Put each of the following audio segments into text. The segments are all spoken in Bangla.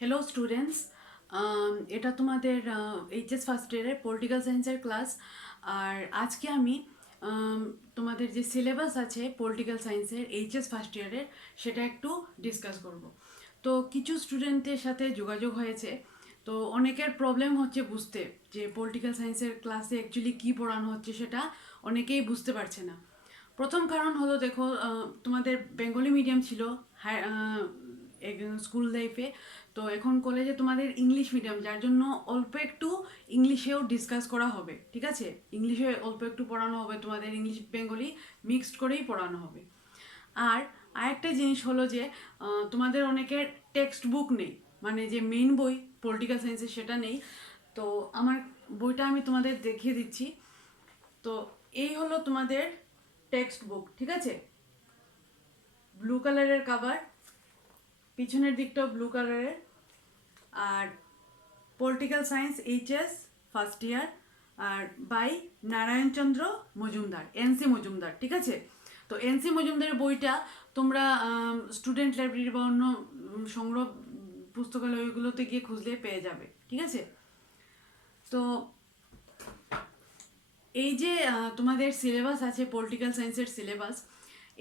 হ্যালো স্টুডেন্টস, এটা তোমাদের এইচএস ফার্স্ট ইয়ারের পলিটিক্যাল সায়েন্সের ক্লাস। আর আজকে আমি তোমাদের যে সিলেবাস আছে পলিটিক্যাল সায়েন্সের এইচএস ফার্স্ট ইয়ারের সেটা একটু ডিসকাস করব। তো কিছু স্টুডেন্টের সাথে যোগাযোগ হয়েছে, তো অনেকের প্রবলেম হচ্ছে বুঝতে যে পলিটিক্যাল সায়েন্সের ক্লাসে অ্যাকচুয়ালি কী পড়ানো হচ্ছে সেটা অনেকেই বুঝতে পারছে না। প্রথম কারণ হলো, দেখো, তোমাদের বেঙ্গলি মিডিয়াম ছিল স্কুল লাইফে, তো এখন কলেজে তোমাদের ইংলিশ মিডিয়াম, যার জন্য অল্প একটু ইংলিশেও ডিসকাস করা হবে। ঠিক আছে, ইংলিশে অল্প একটু পড়ানো হবে, তোমাদের ইংলিশ বেঙ্গলি মিক্সড করেই পড়ানো হবে। আর আরেকটা জিনিস হলো যে তোমাদের অনেকের টেক্সট বুক নেই, মানে যে মেইন বই পলিটিক্যাল সায়েন্সের সেটা নেই। তো আমার বইটা আমি তোমাদের দেখিয়ে দিচ্ছি। তো এই হলো তোমাদের টেক্সট বুক, ঠিক আছে, ব্লু কালারের কাভার, পিছনের দিকটাও ব্লু কালারের। আর political science HS first year, আর বাই নারায়ণচন্দ্র মজুমদার, এনসি মজুমদার, ঠিক আছে। তো এনসি মজুমদারের বইটা তোমরা স্টুডেন্ট লাইব্রেরি বা অন্য সংগ্রহ পুস্তকালয়গুলোতে গিয়ে খুঁজলে পেয়ে যাবে, ঠিক আছে। তো এই যে তোমাদের সিলেবাস আছে পলিটিক্যাল সায়েন্সের সিলেবাস,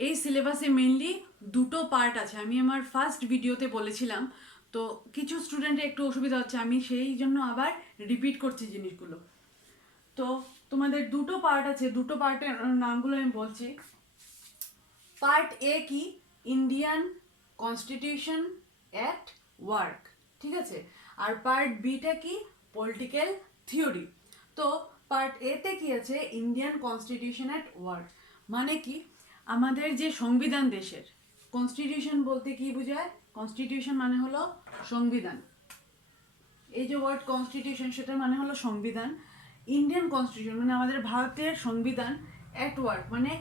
এই সিলেবাসে মেনলি দুটো পার্ট আছে। আমি আমার ফার্স্ট ভিডিওতে বলেছিলাম, তো কিছু স্টুডেন্টের একটু অসুবিধা হচ্ছে, আমি সেই জন্য আবার রিপিট করছি জিনিসগুলো। তো তোমাদের দুটো পার্ট আছে, দুটো পার্টের নামগুলো আমি বলছি। পার্ট এ কি, ইন্ডিয়ান কনস্টিটিউশন অ্যাট ওয়ার্ক, ঠিক আছে। আর পার্ট বিটা কি, পলিটিক্যাল থিওরি। তো পার্ট এতে কি আছে, ইন্ডিয়ান কনস্টিটিউশন অ্যাট ওয়ার্ক, মানে কি আমাদের যে সংবিধান দেশের, কনস্টিটিউশন বলতে কি বোঝায়, কনস্টিটিউশন মানে হলো সংবিধান, এই যে ওয়ার্ড কনস্টিটিউশন সেটার মানে হলো সংবিধান। ইন্ডিয়ান কনস্টিটিউশন মানে আমাদের ভারতের সংবিধান, অ্যাট ওয়ার্ক মানে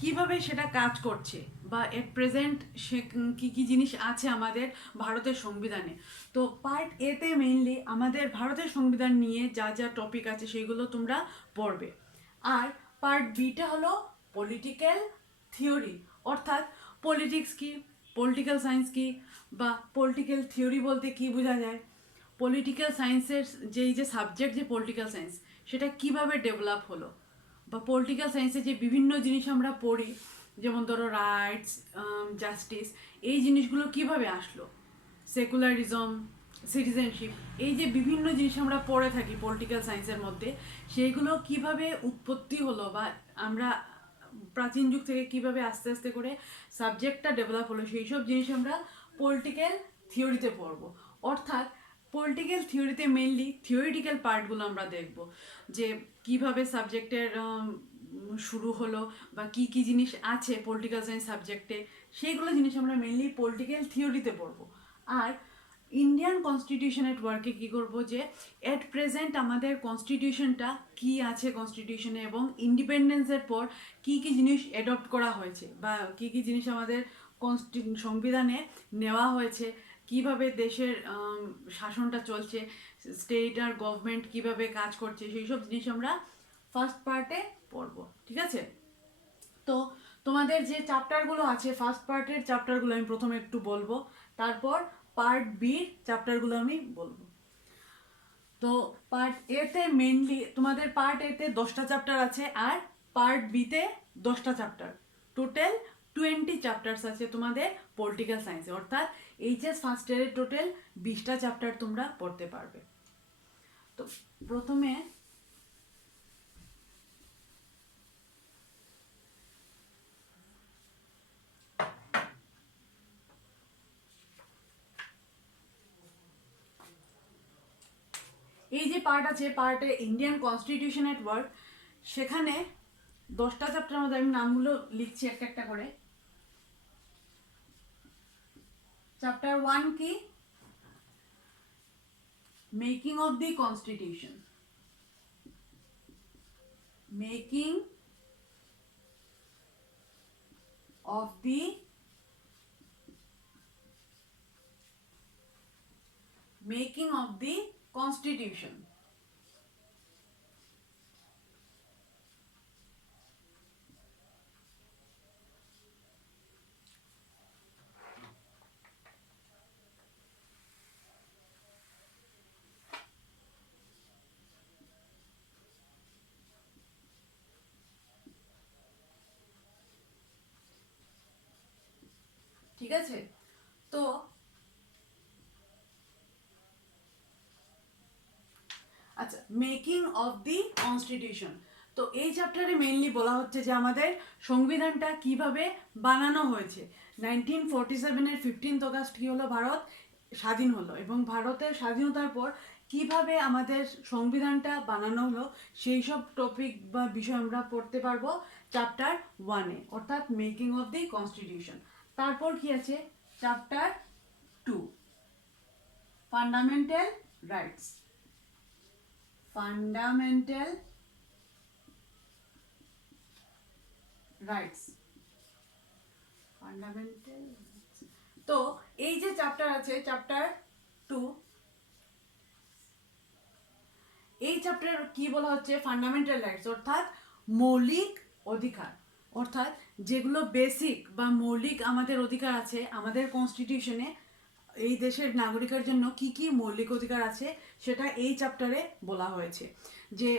কিভাবে সেটা কাজ করছে, বা এট প্রেজেন্ট সে কী কী জিনিস আছে আমাদের ভারতের সংবিধানে। তো পার্ট এতে মেইনলি আমাদের ভারতের সংবিধান নিয়ে যা যা টপিক আছে সেইগুলো তোমরা পড়বে। আর পার্ট বিটা হলো পলিটিক্যাল থিওরি, অর্থাৎ পলিটিক্স কি, পলিটিক্যাল সায়েন্স কি, বা পলিটিক্যাল থিওরি বলতে কি বোঝা যায়, পলিটিক্যাল সায়েন্সের যেই যে সাবজেক্ট যে পলিটিক্যাল সায়েন্স সেটা কিভাবে ডেভেলপ হলো, বা পলিটিক্যাল সায়েন্সে যে বিভিন্ন জিনিস আমরা পড়ি, যেমন ধরো রাইটস, জাস্টিস, এই জিনিসগুলো কিভাবে আসলো, সেকুলারিজম, সিটিজেনশিপ, এই যে বিভিন্ন জিনিস আমরা পড়ে থাকি পলিটিক্যাল সায়েন্সের মধ্যে, সেইগুলো কিভাবে উৎপত্তি হলো, বা আমরা প্রাচীন যুগ থেকে কিভাবে আস্তে আস্তে করে সাবজেক্টটা ডেভেলপ হলো, সেই সব জিনিস আমরা পলিটিক্যাল থিওরিতে পড়বো। অর্থাৎ পলিটিক্যাল থিওরিতে মেনলি থিওরিটিক্যাল পার্টগুলো আমরা দেখব, যে কিভাবে সাবজেক্টের শুরু হলো, বা কি কি জিনিস আছে পলিটিক্যাল সায়েন্স সাবজেক্টে, সেইগুলো জিনিস আমরা মেনলি পলিটিক্যাল থিওরিতে পড়বো। আর ইন্ডিয়ান কনস্টিটিউশন এট ওয়ার্কে কী করবো, যে এট প্রেজেন্ট আমাদের কনস্টিটিউশনটা কি আছে কনস্টিটিউশনে, এবং ইন্ডিপেন্ডেন্সের পর কি কি জিনিস অ্যাডপ্ট করা হয়েছে, বা কি কি জিনিস আমাদের সংবিধানে নেওয়া হয়েছে, কিভাবে দেশের শাসনটা চলছে, স্টেট আর গভর্নমেন্ট কিভাবে কাজ করছে, সেই সব জিনিস আমরা ফার্স্ট পার্টে পড়বো, ঠিক আছে। তো তোমাদের যে চ্যাপ্টারগুলো আছে ফার্স্ট পার্টের চ্যাপ্টারগুলো আমি প্রথমে একটু বলবো, তারপর পার্ট বির চ্যাপ্টারগুলো আমি বলবো। তো পার্ট এতে মেনলি তোমাদের পার্ট এতে 10টা চ্যাপ্টার আছে, আর পার্ট বিতে 10টা চ্যাপ্টার, টোটাল 20 চ্যাপ্টার্স আছে তোমাদের পলিটিক্যাল সায়েন্সে। অর্থাৎ এইচএস ফার্স্ট ইয়ারের টোটাল 20টা চ্যাপ্টার তোমরা পড়তে পারবে। তো প্রথমে এই যে পার্ট আছে, পার্টে ইন্ডিয়ান কনস্টিটিউশন এট ওয়ার্ক, সেখানে 10টা চ্যাপ্টার মধ্যে আমি নামগুলো লিখছি একটা একটা করে। চ্যাপ্টার 1 কি, making of the constitution, making of the making of the constitution। ঠিক আছে? তো আচ্ছা, মেকিং অফ দি কনস্টিটিউশন। তো এই চ্যাপ্টারে মেইনলি বলা হচ্ছে যে আমাদের সংবিধানটা কিভাবে বানানো হয়েছে। 1947-এর 15th অগাস্ট কী হলো, ভারত স্বাধীন হলো, এবং ভারতের স্বাধীনতার পর কিভাবে আমাদের সংবিধানটা বানানো হলো সেই সব টপিক বা বিষয় আমরা পড়তে পারবো চ্যাপ্টার 1-এ, অর্থাৎ মেকিং অফ দি কনস্টিটিউশন। তারপর কি আছে chapter 2, fundamental rights. Fundamental rights, fundamental. তো এই যে চ্যাপ্টার আছে চ্যাপ্টার 2, এই চ্যাপ্টার কি বলা হচ্ছে, ফান্ডামেন্টাল রাইটস অর্থাৎ মৌলিক অধিকার, অর্থাৎ যেগুলো বেসিক বা মৌলিক আমাদের অধিকার আছে আমাদের কনস্টিটিউশনে, এই দেশের নাগরিকের জন্য কি কি মৌলিক অধিকার আছে সেটা এই চ্যাপ্টারে বলা হয়েছে। যে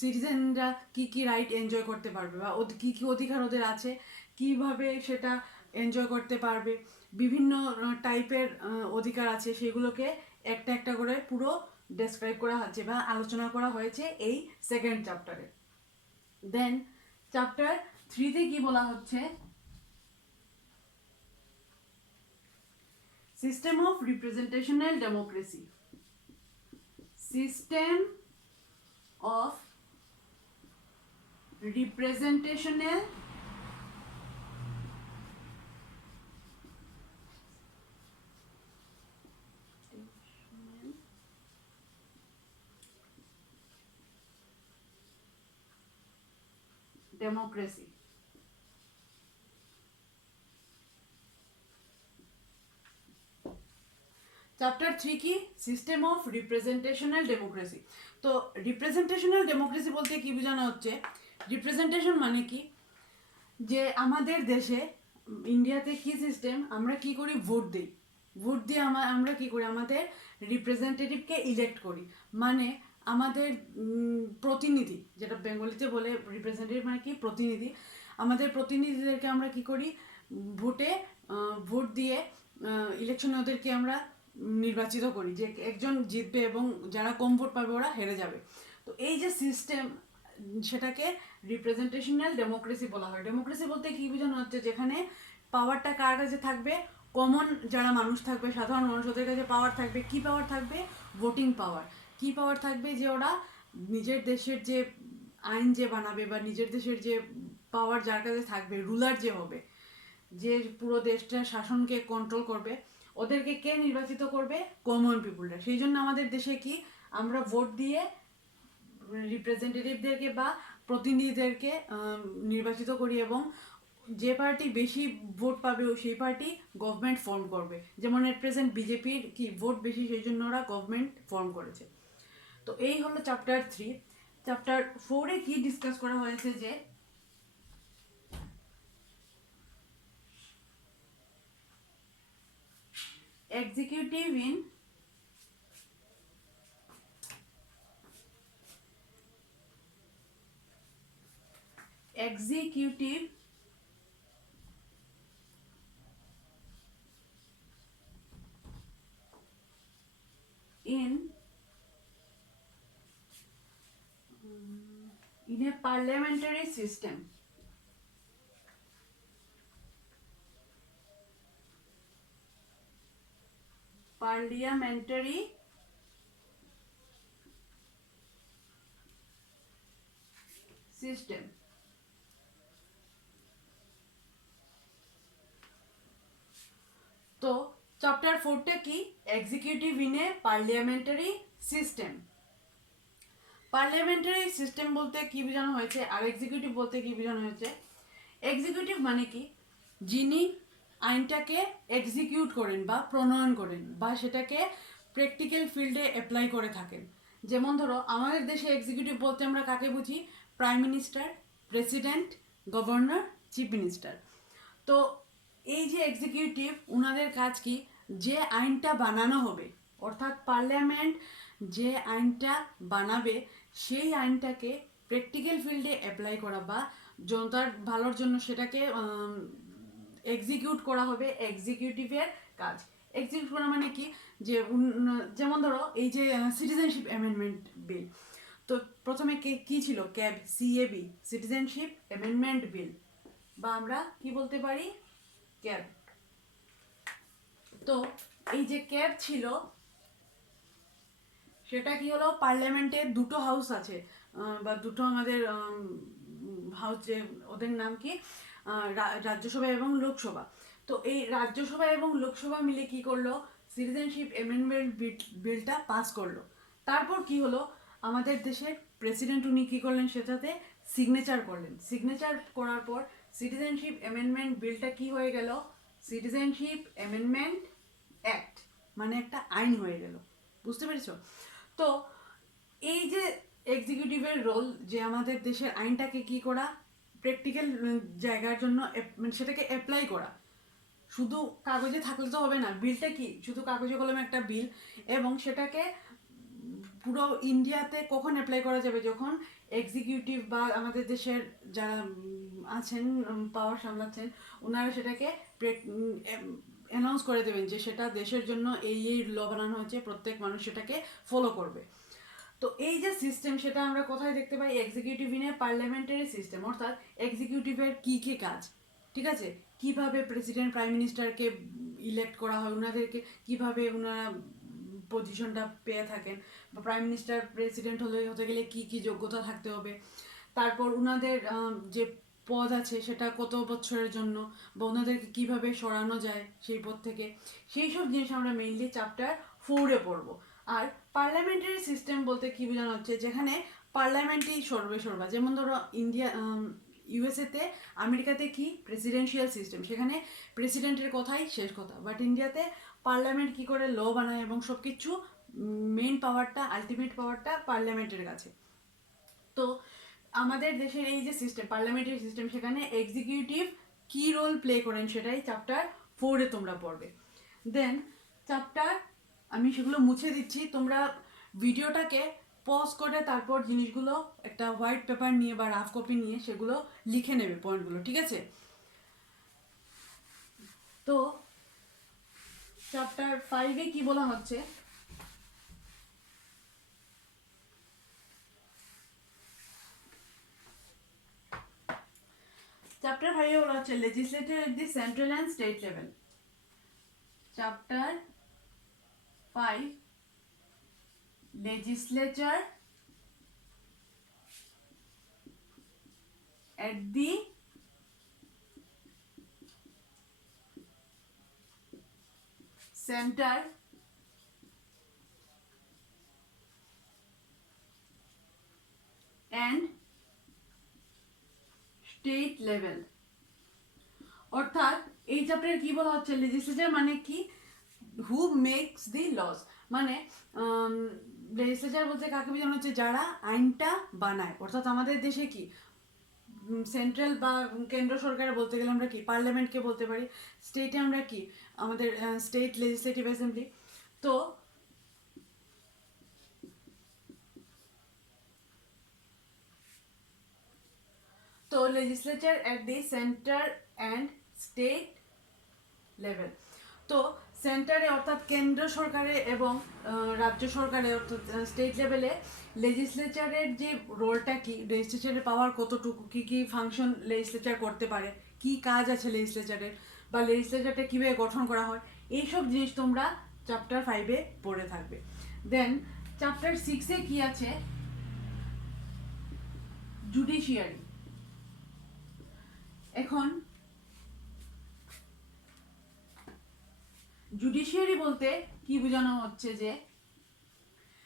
সিটিজেনরা কি কি রাইট এনজয় করতে পারবে বা কি কি অধিকার ওদের আছে, কিভাবে সেটা এনজয় করতে পারবে, বিভিন্ন টাইপের অধিকার আছে, সেগুলোকে একটা একটা করে পুরো ডেসক্রাইব করা হচ্ছে বা আলোচনা করা হয়েছে এই সেকেন্ড চ্যাপ্টারে। দেন চ্যাপ্টার 3-তে কি বলা হচ্ছে, system of representational democracy. System of representational democracy. Chapter 3 কি, সিস্টেম অফ রিপ্রেজেন্টেশনাল ডেমোক্রেসি। তো রিপ্রেজেন্টেশনাল ডেমোক্রেসি বলতে কি বোঝানো হচ্ছে, রিপ্রেজেন্টেশন মানে কি, যে আমাদের দেশে ইন্ডিয়াতে কি সিস্টেম, আমরা কি করি, ভোট দিই, ভোট দিয়ে আমরা কি করি, আমাদের রিপ্রেজেন্টেটিভকে ইলেক্ট করি, মানে আমাদের প্রতিনিধি, যেটা বেঙ্গলিতে বলে রিপ্রেজেন্টেটিভ মানে কি, প্রতিনিধি। আমাদের প্রতিনিধিদেরকে আমরা কি করি, ভোটে ভোট দিয়ে ইলেকশনে ওদেরকে আমরা নির্বাচিত করি, যে একজন জিতবে এবং যারা কম ভোট পাবে ওরা হেরে যাবে। তো এই যে সিস্টেম, সেটাকে রিপ্রেজেন্টেশনাল ডেমোক্রেসি বলা হয়। ডেমোক্রেসি বলতে কি বোঝানো হচ্ছে, যেখানে পাওয়ারটা কার কাছে থাকবে, কমন যারা মানুষ থাকবে, সাধারণ মানুষ, ওদের কাছে পাওয়ার থাকবে। কি পাওয়ার থাকবে, ভোটিং পাওয়ার। কি পাওয়ার থাকবে, যে ওরা নিজের দেশের যে আইন যে বানাবে বা নিজের দেশের যে পাওয়ার যার কাছে থাকবে, রুলার যে হবে, যে পুরো দেশটা শাসনকে কন্ট্রোল করবে, ওদেরকে কে নির্বাচিত করবে, কমন পিপুলরা। সেই জন্য আমাদের দেশে কি, আমরা ভোট দিয়ে রিপ্রেজেন্টেটিভদেরকে বা প্রতিনিধিদেরকে নির্বাচিত করি, এবং যে পার্টি বেশি ভোট পাবে সেই পার্টি গভর্নমেন্ট ফর্ম করবে। যেমন এট প্রেজেন্ট বিজেপির কি ভোট বেশি, সেই জন্য ওরা গভর্নমেন্ট ফর্ম করেছে। তো এই হলো চ্যাপ্টার 3। চ্যাপ্টার 4-এ কি ডিসকাস করা হয়েছে, যে executive in executive in a parliamentary system. Parliamentary system. তো চ্যাপ্টার 4টা কি, executive in a parliamentary system. Parliamentary system বলতে কি বোঝানো হয়েছে, আর এক্সিকিউটিভ বলতে কি বোঝানো হয়েছে। এক্সিকিউটিভ মানে কি, যিনি আইনটাকে এক্সিকিউট করেন বা প্রণয়ন করেন বা সেটাকে প্র্যাকটিক্যাল ফিল্ডে অ্যাপ্লাই করে থাকেন। যেমন ধরো আমাদের দেশে এক্সিকিউটিভ বলতে আমরা কাকে বুঝি, prime minister, president, governor, chief minister. তো এই যে এক্সিকিউটিভ, ওনাদের কাজ কি, যে আইনটা বানানো হবে, অর্থাৎ পার্লামেন্ট যে আইনটা বানাবে সেই আইনটাকে প্র্যাকটিক্যাল ফিল্ডে অ্যাপ্লাই করা বা জনতার ভালোর জন্য সেটাকে এক্সিকিউট করা হবে এক্সিকিউটিভের কাজ। এক্সিকিউট করা মানে কি, যে যেমন ধরো এই যে সিটিজেনশিপ অ্যামেন্ডমেন্ট বিল, তো প্রথমে কি ছিল, cab, CAB, citizenship amendment bill, বা আমরা কি বলতে পারি, ক্যাব। তো এই যে ক্যাব ছিল, সেটা কি হলো, পার্লামেন্টে দুটো হাউস আছে, বা দুটো আমাদের হাউস, যে ওদের নাম কি, রাজ্যসভা এবং লোকসভা। তো এই রাজ্যসভা এবং লোকসভা মিলে কি করলো, সিটিজেনশিপ অ্যামেন্ডমেন্ট বিলটা পাস করলো। তারপর কি হলো, আমাদের দেশের প্রেসিডেন্ট উনি কি করলেন, সেটাতে সিগনেচার করলেন। সিগনেচার করার পর সিটিজেনশিপ অ্যামেন্ডমেন্ট বিলটা কি হয়ে গেল, সিটিজেনশিপ অ্যামেন্ডমেন্ট অ্যাক্ট, মানে একটা আইন হয়ে গেল। বুঝতে পেরেছো? তো এই যে এক্সিকিউটিভের রোল, যে আমাদের দেশের আইনটাকে কি করা, প্র্যাকটিক্যাল জায়গার জন্য মানে সেটাকে অ্যাপ্লাই করা। শুধু কাগজে থাকলে তো হবে না, বিলটা কি শুধু কাগজে কলমে একটা বিল, এবং সেটাকে পুরো ইন্ডিয়াতে কখন অ্যাপ্লাই করা যাবে, যখন এক্সিকিউটিভ বা আমাদের দেশের যারা আছেন, পাওয়ার সামলাচ্ছেন, ওনারা সেটাকে অ্যানাউন্স করে দেবেন যে সেটা দেশের জন্য এই ল বানানো হয়েছে, প্রত্যেক মানুষ সেটাকে ফলো করবে। তো এই যে সিস্টেম, সেটা আমরা কোথায় দেখতে পাই, এক্সিকিউটিভ ইনে পার্লামেন্টারি সিস্টেম, অর্থাৎ এক্সিকিউটিভের কি কি কাজ, ঠিক আছে, কিভাবে প্রেসিডেন্ট প্রাইম মিনিস্টারকে ইলেক্ট করা হয়, ওনাদেরকে কিভাবে ওনারা পজিশনটা পেয়ে থাকেন, বা প্রাইম মিনিস্টার প্রেসিডেন্ট হতে গেলে কি কি যোগ্যতা থাকতে হবে, তারপর ওনাদের যে পদ আছে সেটা কত বছরের জন্য, বা ওনাদেরকে কীভাবে সরানো যায় সেই পদ থেকে, সেই সব জিনিস আমরা মেইনলি চ্যাপ্টার 4-এ পড়বো। আর পার্লামেন্টারি সিস্টেম বলতে কী বোঝানো হচ্ছে, যেখানে পার্লামেন্টই সর্বেসর্বা। যেমন ধরো ইউএসএতে, আমেরিকাতে কি প্রেসিডেন্সিয়াল সিস্টেম, সেখানে প্রেসিডেন্টের কথাই শেষ কথা। বাট ইন্ডিয়াতে পার্লামেন্ট কি করে ল বানায়, এবং সব কিছু মেইন পাওয়ারটা, আলটিমেট পাওয়ারটা পার্লামেন্টের কাছে। তো আমাদের দেশের এই যে সিস্টেম, পার্লামেন্টারি সিস্টেম, সেখানে এক্সিকিউটিভ কি রোল প্লে করেন, সেটাই চ্যাপ্টার 4-এ তোমরা পড়বে। দেন চ্যাপ্টার, আমি সেগুলো মুছে দিচ্ছি, তোমরা ভিডিওটাকে পজ করে তারপর জিনিসগুলো একটা হোয়াইট পেপার নিয়ে বা রাফ কপি নিয়ে সেগুলো লিখে নেবে পয়েন্টগুলো, ঠিক আছে? তো চ্যাপ্টার 5-এ কি বলা হচ্ছে, চ্যাপ্টার 5-এ বলা হচ্ছে legislator at the central and state level. Chapter 5, legislature at the center and state level। অর্থাৎ এই চ্যাপ্টারে কি বলা হচ্ছে, লেজিসলেচার মানে কি, হু মেক্স দি লস, মানে লেজিসলেচার বলতে কাকে বোঝানো হচ্ছে, যারা আইনটা বানায়। অর্থাৎ আমাদের দেশে কি সেন্ট্রাল বা কেন্দ্র সরকার বলতে গেলে আমরা কি পার্লামেন্টকে বলতে পারি, স্টেটে আমরা কি আমাদের স্টেট লেজিসলেটিভ অ্যাসেম্বলি। তো তো legislature at the centre and state level. তো সেন্টারে অর্থাৎ কেন্দ্র সরকারে এবং রাজ্য সরকারে অর্থাৎ স্টেট লেভেলে লেজিসলেচারের যে রোলটা কি, লেজিসলেচারের পাওয়ার কতটুকু, কী কী ফাংশন লেজিসলেচার করতে পারে, কি কাজ আছে লেজিসলেচারের, বা লেজিসলেচারটা কীভাবে গঠন করা হয়, এইসব জিনিস তোমরা চ্যাপ্টার 5-এ পড়ে থাকবে। দেন চ্যাপ্টার 6-এ কি আছে, জুডিশিয়ারি। এখন জুডিশিয়ারি বলতে কি বোঝানো হচ্ছে, যে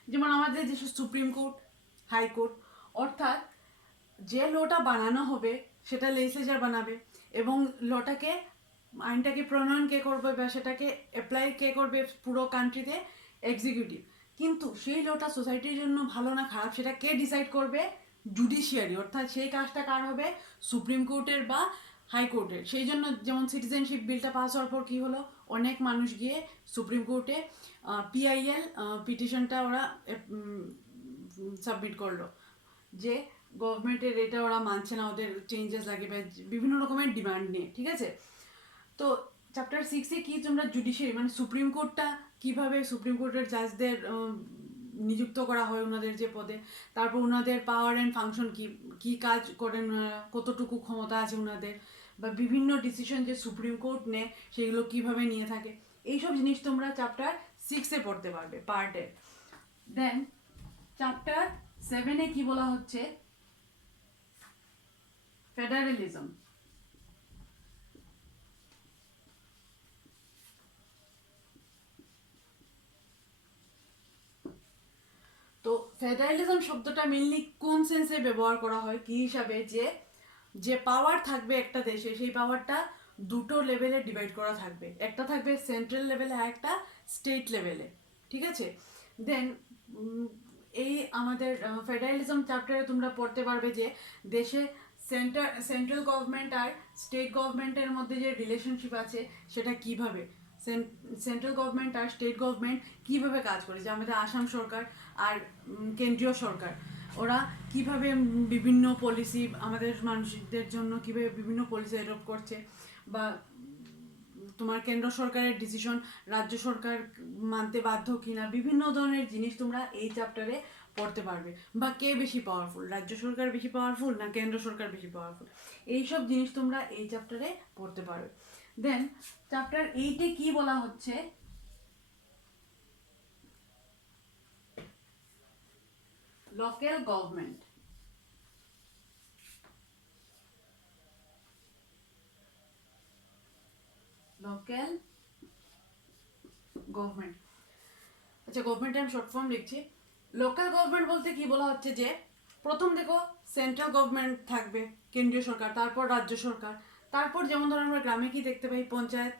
যেমন আমাদের দেশে সুপ্রিম কোর্ট, হাইকোর্ট, অর্থাৎ যে লটা বানানো হবে সেটা লেজিসলেচার বানাবে, এবং লটাকে, আইনটাকে প্রণয়ন কে করবে বা সেটাকে অ্যাপ্লাই কে করবে পুরো কান্ট্রিতে, এক্সিকিউটিভ। কিন্তু সেই লটা সোসাইটির জন্য ভালো না খারাপ সেটা কে ডিসাইড করবে, জুডিশিয়ারি। অর্থাৎ সেই কাজটা কার হবে, সুপ্রিম কোর্টের বা হাইকোর্টের। সেই জন্য যেমন সিটিজেনশিপ বিলটা পাস হওয়ার পর কী হলো, অনেক মানুষ গিয়ে সুপ্রিম কোর্টে পিআইএল পিটিশনটা ওরা সাবমিট করলো, যে গভর্নমেন্টের এটা ওরা মানছে না, ওদের চেঞ্জেস লাগে বা বিভিন্ন রকমের ডিমান্ড নিয়ে, ঠিক আছে? তো চ্যাপ্টার 6-এ কি তোমরা জুডিশিয়ারি মানে সুপ্রিম কোর্টটা কিভাবে সুপ্রিম কোর্টের জাজদের নিযুক্ত করা হয় ওনাদের যে পদে, তারপর ওনাদের পাওয়ার অ্যান্ড ফাংশন কি কি কাজ করেন ওনারা, কতটুকু ক্ষমতা আছে ওনাদের, বা বিভিন্ন ডিসিশন যে সুপ্রিম কোর্ট নেয় সেগুলো কিভাবে নিয়ে থাকে, এইসব জিনিস তোমরা চ্যাপ্টার 6-এ পড়তে পারবে পার্টে। দেন চ্যাপ্টার 7-এ কি বলা হচ্ছে, ফেডারেলিজম। তো ফেডারেলিজম শব্দটা মেনলি কোন সেন্সে ব্যবহার করা হয় কি হিসাবে, যে যে পাওয়ার থাকবে একটা দেশে সেই পাওয়ারটা দুটো লেভেলে ডিভাইড করা থাকবে, একটা থাকবে সেন্ট্রাল লেভেলে আর একটা স্টেট লেভেলে, ঠিক আছে। দেন এই আমাদের ফেডারেলিজম চ্যাপ্টারে তোমরা পড়তে পারবে যে দেশে সেন্ট্রাল গভর্নমেন্ট আর স্টেট গভর্নমেন্টের মধ্যে যে রিলেশনশিপ আছে সেটা কিভাবে, সেন্ট্রাল গভর্নমেন্ট আর স্টেট গভর্নমেন্ট কিভাবে কাজ করে, যে আমাদের আসাম সরকার আর কেন্দ্রীয় সরকার ওরা কিভাবে বিভিন্ন পলিসি আমাদের মানুষদের জন্য কিভাবে বিভিন্ন পলিসি অ্যাডপ্ট করছে, বা তোমার কেন্দ্র সরকারের ডিসিশন রাজ্য সরকার মানতে বাধ্য কিনা, বিভিন্ন ধরনের জিনিস তোমরা এই চ্যাপ্টারে পড়তে পারবে। বা কে বেশি পাওয়ারফুল, রাজ্য সরকার বেশি পাওয়ারফুল না কেন্দ্র সরকার বেশি পাওয়ারফুল, এইসব জিনিস তোমরা এই চ্যাপ্টারে পড়তে পারবে। দেন চ্যাপ্টার 8-এ কি বলা হচ্ছে, লোকাল গভর্নমেন্ট। লোকাল গভর্নমেন্ট, আচ্ছা গভর্নমেন্টের আমি শর্ট ফর্ম লিখছি। লোকাল গভর্নমেন্ট বলতে কি বলা হচ্ছে, যে প্রথম দেখো সেন্ট্রাল গভর্নমেন্ট থাকবে কেন্দ্রীয় সরকার, তারপর রাজ্য সরকার, তারপর যেমন ধরো আমরা গ্রামে কি দেখতে পাই পঞ্চায়েত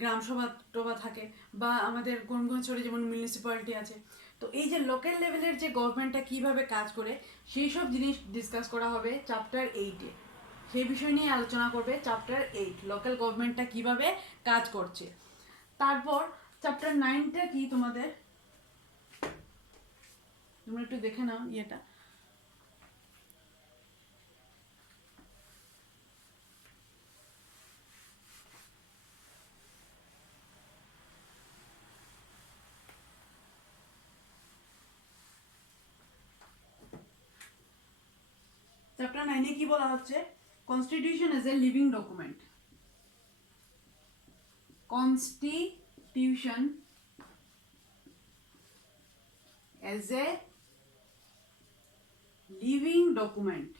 গ্রাম সভা টভা থাকে, বা আমাদের গণগঞ্জে যেমন মিউনিসিপ্যালিটি আছে। তো এই যে লোকাল লেভেলের যে গভর্নমেন্টটা কিভাবে কাজ করে সেই সব জিনিস ডিসকাস করা হবে চ্যাপ্টার 8-এ, সেই বিষয় নিয়ে আলোচনা করবে চ্যাপ্টার 8, লোকাল গভর্নমেন্টটা কিভাবে কাজ করছে। তারপর চ্যাপ্টার 9টা কি তোমাদের, তোমরা একটু দেখে নাও ইয়েটা। চ্যাপ্টার 9-এ কি বলা হচ্ছে, constitution as a living document. Constitution as a living document.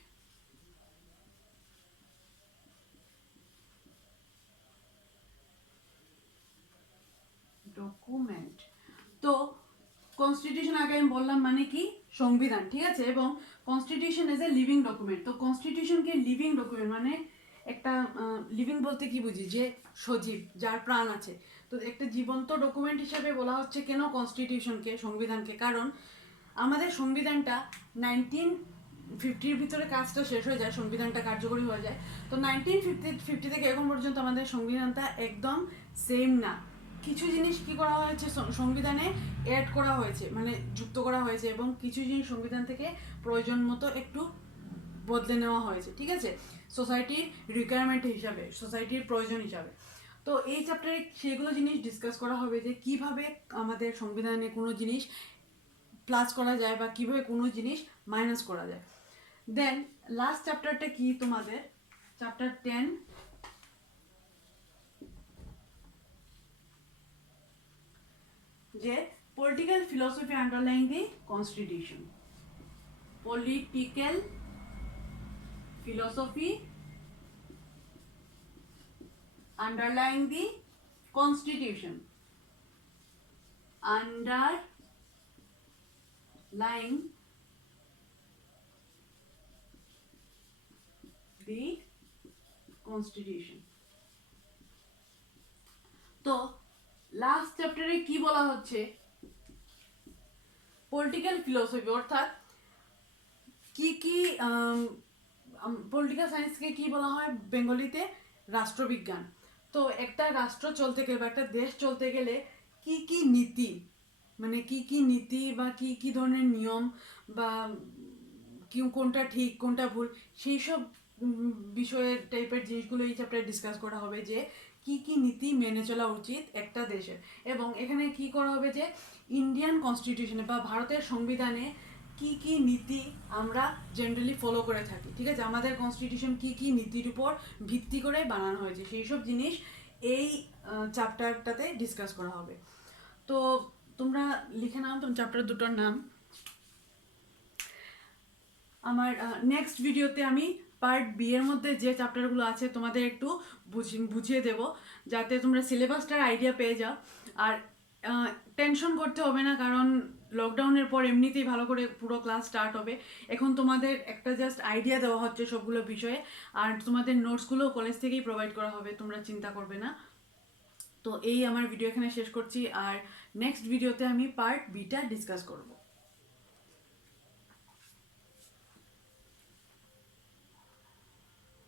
Document তো কনস্টিটিউশন আগে আমি বললাম মানে কি সংবিধান, ঠিক আছে, এবং constitution as a living document. তো কনস্টিটিউশনকে লিভিং ডকুমেন্ট মানে একটা লিভিং বলতে কি বুঝি, যে সজীব যার প্রাণ আছে। তো একটা জীবন্ত ডকুমেন্ট হিসাবে বলা হচ্ছে কেন কনস্টিটিউশনকে, সংবিধানকে, কারণ আমাদের সংবিধানটা 1950-র ভিতরে কাজটা শেষ হয়ে যায়, সংবিধানটা কার্যকরী হয়ে যায়। তো 1950 থেকে এখন পর্যন্ত আমাদের সংবিধানটা একদম সেম না, কিছু জিনিস কি করা হয়েছে সংবিধানে অ্যাড করা হয়েছে, মানে যুক্ত করা হয়েছে, এবং কিছু জিনিস সংবিধান থেকে প্রয়োজন মতো একটু বদলে নেওয়া হয়েছে, ঠিক আছে, সোসাইটির রিকোয়ারমেন্ট হিসাবে, সোসাইটির প্রয়োজন হিসাবে। তো এই চ্যাপ্টারে সেগুলো জিনিস ডিসকাস করা হবে, যে কিভাবে আমাদের সংবিধানে কোনো জিনিস প্লাস করা যায় বা কিভাবে কোনো জিনিস মাইনাস করা যায়। দেন লাস্ট চ্যাপ্টারটা কি তোমাদের, চ্যাপ্টার 10, যে political philosophy underlying the constitution. Political philosophy underlying the constitution. Underlying the constitution. তো লাস্ট চ্যাপ্টারে কি বলা হচ্ছে, পলিটিক্যাল ফিলসফি অর্থাৎ কি কি পলিটিক্যাল সায়েন্সকে কি বলা হয় বেঙ্গলিতে, রাষ্ট্রবিজ্ঞান। তো একটা রাষ্ট্র চলতে গেলে বা একটা দেশ চলতে গেলে কি কি নীতি, মানে কি কি নীতি বা কি কি ধরনের নিয়ম, বা কি কোনটা ঠিক কোনটা ভুল, সেই সব বিষয়ের টাইপের জিনিসগুলো এই চ্যাপ্টারে ডিসকাস করা হবে, যে কি কি নীতি মেনে চলা উচিত একটা দেশের, এবং এখানে কি করা হবে যে ইন্ডিয়ান কনস্টিটিউশনে বা ভারতের সংবিধানে কি কি নীতি আমরা জেনারেলি ফলো করে থাকি, ঠিক আছে, আমাদের কনস্টিটিউশন কি কি নীতির উপর ভিত্তি করে বানানো হয়েছে সেই সব জিনিস এই চ্যাপ্টারটাতে ডিসকাস করা হবে। তো তোমরা লিখে নাও তোমার চ্যাপ্টার দুটোর নাম। আমার নেক্সট ভিডিওতে আমি পার্ট বি এর মধ্যে যে চ্যাপ্টারগুলো আছে তোমাদের একটু বুঝিয়ে দেব, যাতে তোমরা সিলেবাসটার আইডিয়া পেয়ে যাও। আর টেনশন করতে হবে না, কারণ লকডাউনের পর এমনিতেই ভালো করে পুরো ক্লাস স্টার্ট হবে। এখন তোমাদের একটা জাস্ট আইডিয়া দেওয়া হচ্ছে সবগুলো বিষয়ে, আর তোমাদের নোটসগুলো কলেজ থেকেই প্রোভাইড করা হবে, তোমরা চিন্তা করবে না। তো এই আমার ভিডিও এখানে শেষ করছি, আর নেক্সট ভিডিওতে আমি পার্ট বিটা ডিসকাস করব।